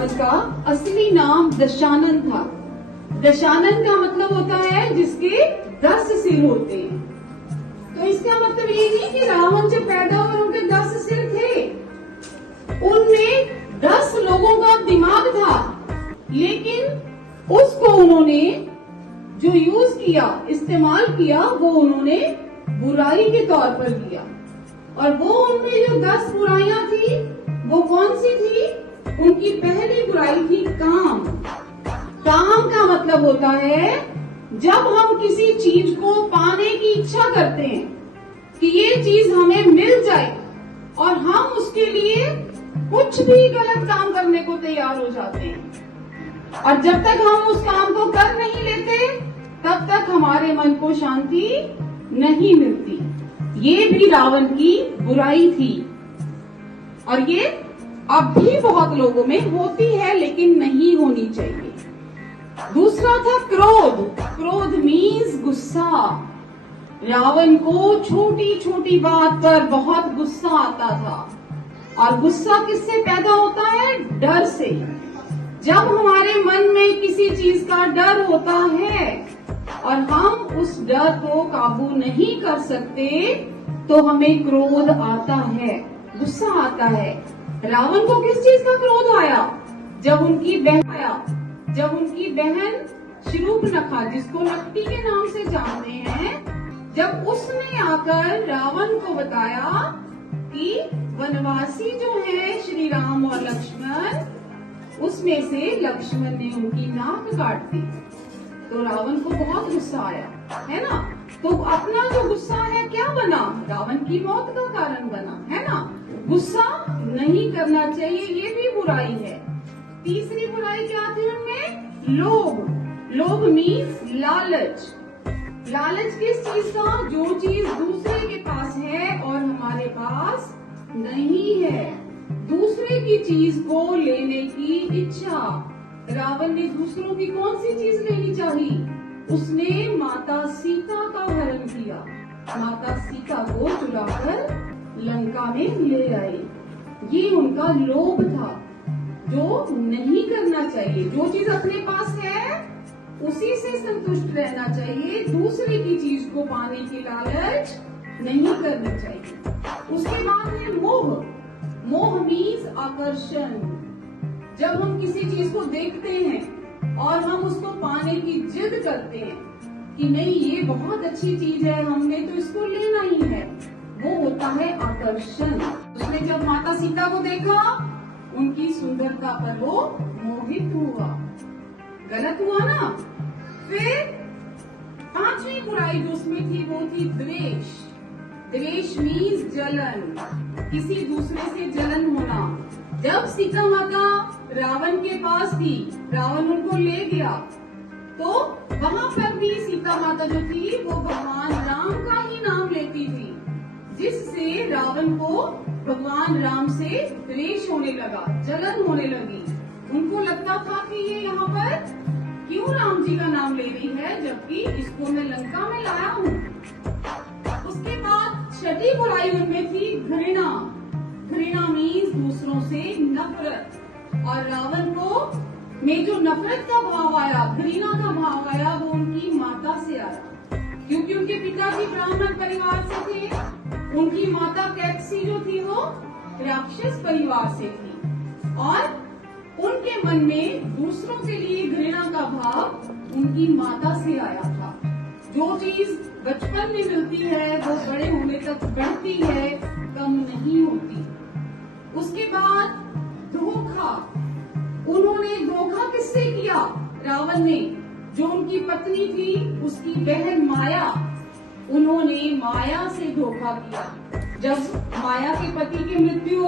रावण का असली नाम दशानन था। दशानन का मतलब होता है जिसके 10 सिर होते हैं। तो इसका मतलब ये नहीं कि रावण जब पैदा हुए उनके 10 सिर थे, उनमें 10 लोगों का दिमाग था, लेकिन उसको उन्होंने जो यूज किया, इस्तेमाल किया, वो उन्होंने बुराई के तौर पर किया। और वो उनमें जो 10 बुराइयां थी वो कौन सी थी? उनकी पहली बुराई थी काम। काम का मतलब होता है जब हम किसी चीज को पाने की इच्छा करते हैं कि ये चीज हमें मिल जाए, और हम उसके लिए कुछ भी गलत काम करने को तैयार हो जाते हैं, और जब तक हम उस काम को कर नहीं लेते तब तक हमारे मन को शांति नहीं मिलती। ये भी रावण की बुराई थी, और ये अब भी बहुत लोगों में होती है, लेकिन नहीं होनी चाहिए। दूसरा था क्रोध। क्रोध मीन्स गुस्सा। रावण को छोटी छोटी बात पर बहुत गुस्सा आता था, और गुस्सा किससे पैदा होता है? डर से। जब हमारे मन में किसी चीज का डर होता है और हम उस डर को काबू नहीं कर सकते तो हमें क्रोध आता है, गुस्सा आता है। रावण को किस चीज का क्रोध आया? जब उनकी बहन शूर्पणखा, जिसको नक्ति के नाम से जानते हैं, जब उसने आकर रावण को बताया कि वनवासी जो है श्री राम और लक्ष्मण, उसमें से लक्ष्मण ने उनकी नाक काट दी, तो रावण को बहुत गुस्सा आया, है ना। तो अपना जो गुस्सा है क्या बना? रावण की मौत का कारण बना, है ना। गुस्सा नहीं करना चाहिए, ये भी बुराई है। तीसरी बुराई क्या थी उनमें? लोभ। लोभ मीन्स लालच। लालच किस चीज का? जो चीज दूसरे के पास है और हमारे पास नहीं है, दूसरे की चीज को लेने की इच्छा। रावण ने दूसरों की कौन सी चीज लेनी चाहिए? उसने माता सीता का हरण किया, माता सीता को चुराकर लंका में ले आए। ये उनका लोभ था, जो नहीं करना चाहिए। जो चीज अपने पास है उसी से संतुष्ट रहना चाहिए, दूसरे की चीज को पाने की लालच नहीं करनी चाहिए। उसके बाद है मोह। मोह मीन्स आकर्षण। जब हम किसी चीज को देखते हैं और हम उसको पाने की जिद करते हैं कि नहीं ये बहुत अच्छी चीज है, हमने तो इसको लेना ही है, वो होता है आकर्षण। उसने जब माता सीता को देखा, उनकी सुंदरता पर वो मोहित हुआ। गलत हुआ ना। फिर 5वीं बुराई जो उसमें थी वो थी द्वेष। द्वेष मीन्स जलन, किसी दूसरे से जलन होना। जब सीता माता रावण के पास थी, रावण उनको ले गया, तो वहाँ पर भी सीता माता जो थी वो भगवान राम का ही नाम लेती थी, जिससे रावण को भगवान राम से द्वेष होने लगा, जलन होने लगी। उनको लगता था कि ये यहाँ पर क्यों राम जी का नाम ले रही है, जबकि इसको मैं लंका में लाया हूँ। उसके बाद 6ठी बुराई उनमें थी घृणा। घृणा मीन्स दूसरों से नफरत। और रावण को में जो नफरत का भाव आया, घृणा का भाव आया, वो उनकी माता से आया, क्योंकि उनके पिताजी ब्राह्मण परिवार से थे, उनकी माता कैकसी जो थी वो राक्षस परिवार से थी, और उनके मन में दूसरों के लिए घृणा का भाव उनकी माता से आया था। जो चीज बचपन में मिलती है वो बड़े होने तक बढ़ती है, कम नहीं होती। उसके बाद धोखा। उन्होंने धोखा किससे किया? रावण ने जो उनकी पत्नी थी, उसकी बहन माया, उन्होंने माया से धोखा किया। जब माया के पति की मृत्यु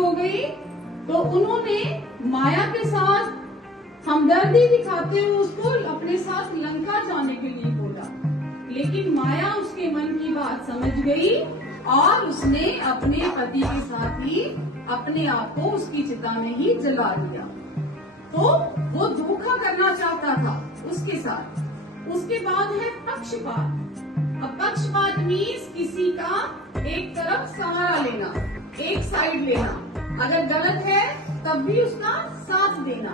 हो गई तो उन्होंने माया के साथ हमदर्दी दिखाते हुए उसको अपने साथ लंका जाने के लिए बोला, लेकिन माया उसके मन की बात समझ गई और उसने अपने पति के साथ ही अपने आप को उसकी चिता में ही जला दिया। तो वो धोखा करना चाहता था उसके साथ। उसके बाद है पक्षपात। अब पक्षपात मीन्स किसी का एक तरफ सहारा लेना, एक साइड लेना। अगर गलत है तब भी उसका साथ देना।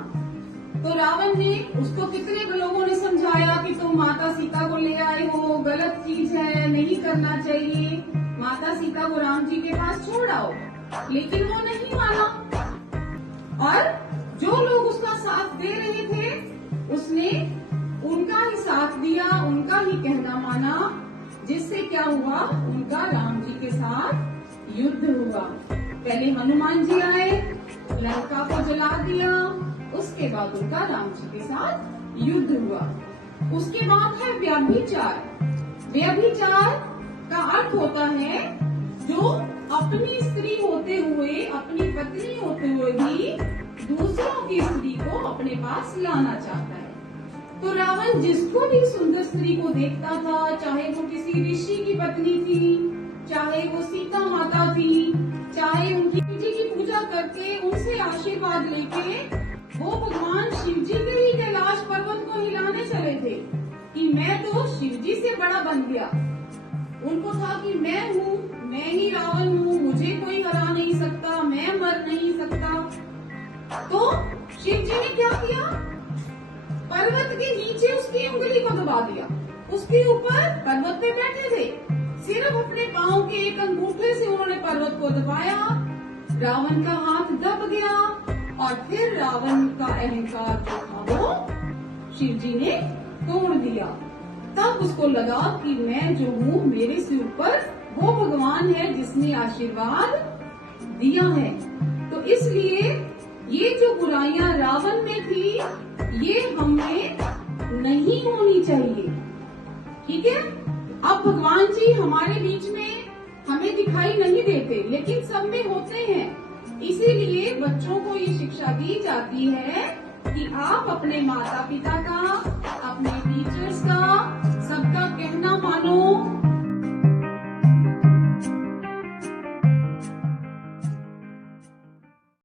तो रावण ने उसको कितने लोगों ने समझाया कि तुम माता सीता को ले आए हो, गलत चीज है, नहीं करना चाहिए, माता सीता को राम जी के पास छोड़ आओ, लेकिन वो नहीं माना। और जो लोग उसका साथ दे रहे थे उसने उनका ही साथ दिया, उनका ही कहना माना, जिससे क्या हुआ, उनका राम जी के साथ युद्ध हुआ। पहले हनुमान जी आए, लंका को जला दिया, उसके बाद उनका राम जी के साथ युद्ध हुआ। उसके बाद है व्यभिचार। व्यभिचार का अर्थ होता है जो अपनी स्त्री होते हुए, अपनी पत्नी होते हुए भी दूसरों की स्त्री को अपने पास लाना चाहता है। तो रावण जिसको भी सुंदर स्त्री को देखता था, चाहे वो किसी ऋषि की पत्नी थी, चाहे वो सीता माता थी, चाहे उनकी जी की पूजा करके उनसे आशीर्वाद लेके वो भगवान शिव जी के ही कैलाश पर्वत को हिलाने चले थे कि मैं तो शिव जी से बड़ा बन गया। उनको था कि मैं हूँ, मैं ही रावण हूँ, मुझे कोई हरा नहीं सकता, मैं मर नहीं सकता। तो शिव जी ने क्या किया, पर्वत के नीचे उसकी उंगली को दबा दिया। उसके ऊपर पर्वत पे बैठे थे, सिर्फ अपने पांव के एक अंगूठे से उन्होंने पर्वत को दबाया, रावण का हाथ दब गया और फिर रावण का अहंकार जो था वो शिव जी ने तोड़ दिया। तब उसको लगा कि मैं जो हूँ, मेरे से ऊपर वो भगवान है जिसने आशीर्वाद दिया है। तो इसलिए ये जो बुराइयां रावण में थी, ये हमें नहीं होनी चाहिए। ठीक है। अब भगवान जी हमारे बीच में हमें दिखाई नहीं देते, लेकिन सब में होते हैं। इसीलिए बच्चों को ये शिक्षा दी जाती है कि आप अपने माता पिता का, अपने टीचर्स का, सबका कहना मानो,